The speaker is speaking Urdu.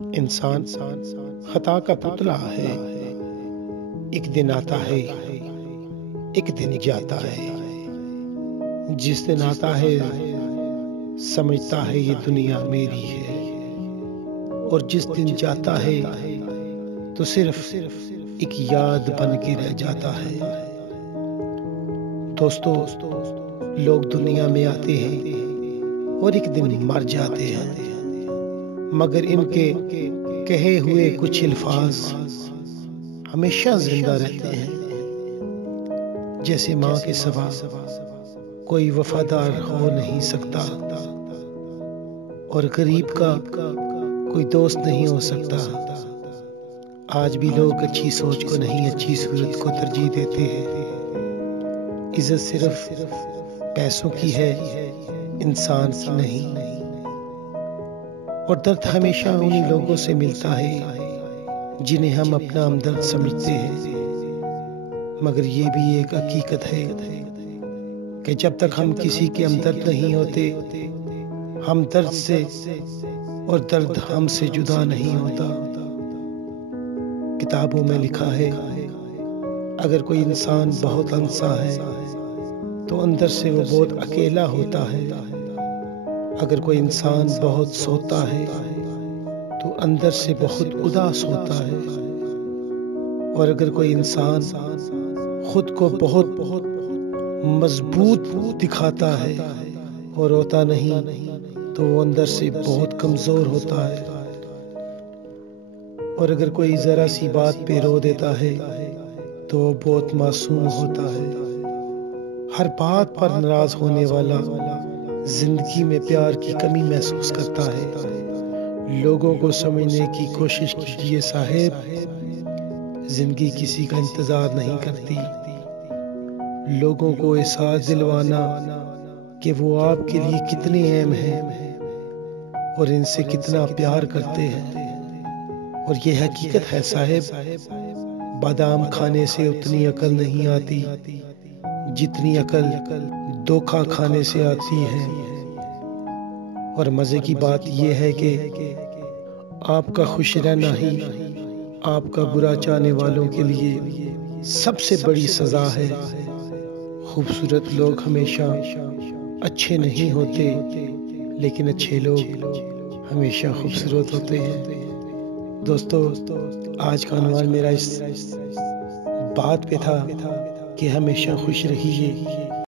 انسان خطا کا پتلا ہے، ایک دن آتا ہے ایک دن جاتا ہے۔ جس دن آتا ہے سمجھتا ہے یہ دنیا میری ہے، اور جس دن جاتا ہے تو صرف ایک یاد بن کے رہ جاتا ہے۔ دوستو، لوگ دنیا میں آتے ہیں اور ایک دن مر جاتے ہیں، مگر ان کے کہے ہوئے کچھ الفاظ ہمیشہ زندہ رہتے ہیں۔ جیسے ماں کے سوا کوئی وفادار ہو نہیں سکتا، اور غریب کا کوئی دوست نہیں ہو سکتا۔ آج بھی لوگ اچھی سوچ کو نہیں، اچھی صورت کو ترجیح دیتے ہیں۔ عزت صرف پیسوں کی ہے، انسان کی نہیں۔ اور درد ہمیشہ انہی لوگوں سے ملتا ہے جنہیں ہم اپنا ہمدرد سمجھتے ہیں، مگر یہ بھی ایک حقیقت ہے کہ جب تک ہم کسی کے ہمدرد نہیں ہوتے، ہم درد سے اور درد ہم سے جدا نہیں ہوتا۔ کتابوں میں لکھا ہے، اگر کوئی انسان بہت ہنسا ہے تو اندر سے وہ بہت اکیلا ہوتا ہے۔ اگر کوئی انسان بہت سوتا ہے تو اندر سے بہت اداس ہوتا ہے، اور اگر کوئی انسان خود کو بہت مضبوط دکھاتا ہے اور روتا نہیں تو وہ اندر سے بہت کمزور ہوتا ہے۔ اور اگر کوئی ذرا سی بات پہ رو دیتا ہے تو وہ بہت معصوم ہوتا ہے۔ ہر بات پر ناراض ہونے والا زندگی میں پیار کی کمی محسوس کرتا ہے۔ لوگوں کو سمجھنے کی کوشش کیجیے صاحب، زندگی کسی کا انتظار نہیں کرتی۔ لوگوں کو احساس دلوانا کہ وہ آپ کے لیے کتنے اہم ہیں اور ان سے کتنا پیار کرتے ہیں۔ اور یہ حقیقت ہے صاحب، بادام کھانے سے اتنی عقل نہیں آتی جتنی عقل دھوکہ کھانے سے آتی ہے۔ اور مزے کی بات یہ ہے کہ آپ کا خوش رہنا ہی آپ کا برا چاہنے والوں کے لیے سب سے بڑی سزا ہے۔ خوبصورت لوگ ہمیشہ اچھے نہیں ہوتے، لیکن اچھے لوگ ہمیشہ خوبصورت ہوتے ہیں۔ دوستو، آج کا عنوان میرا اس بات پہ تھا کہ ہمیشہ خوش رہیے۔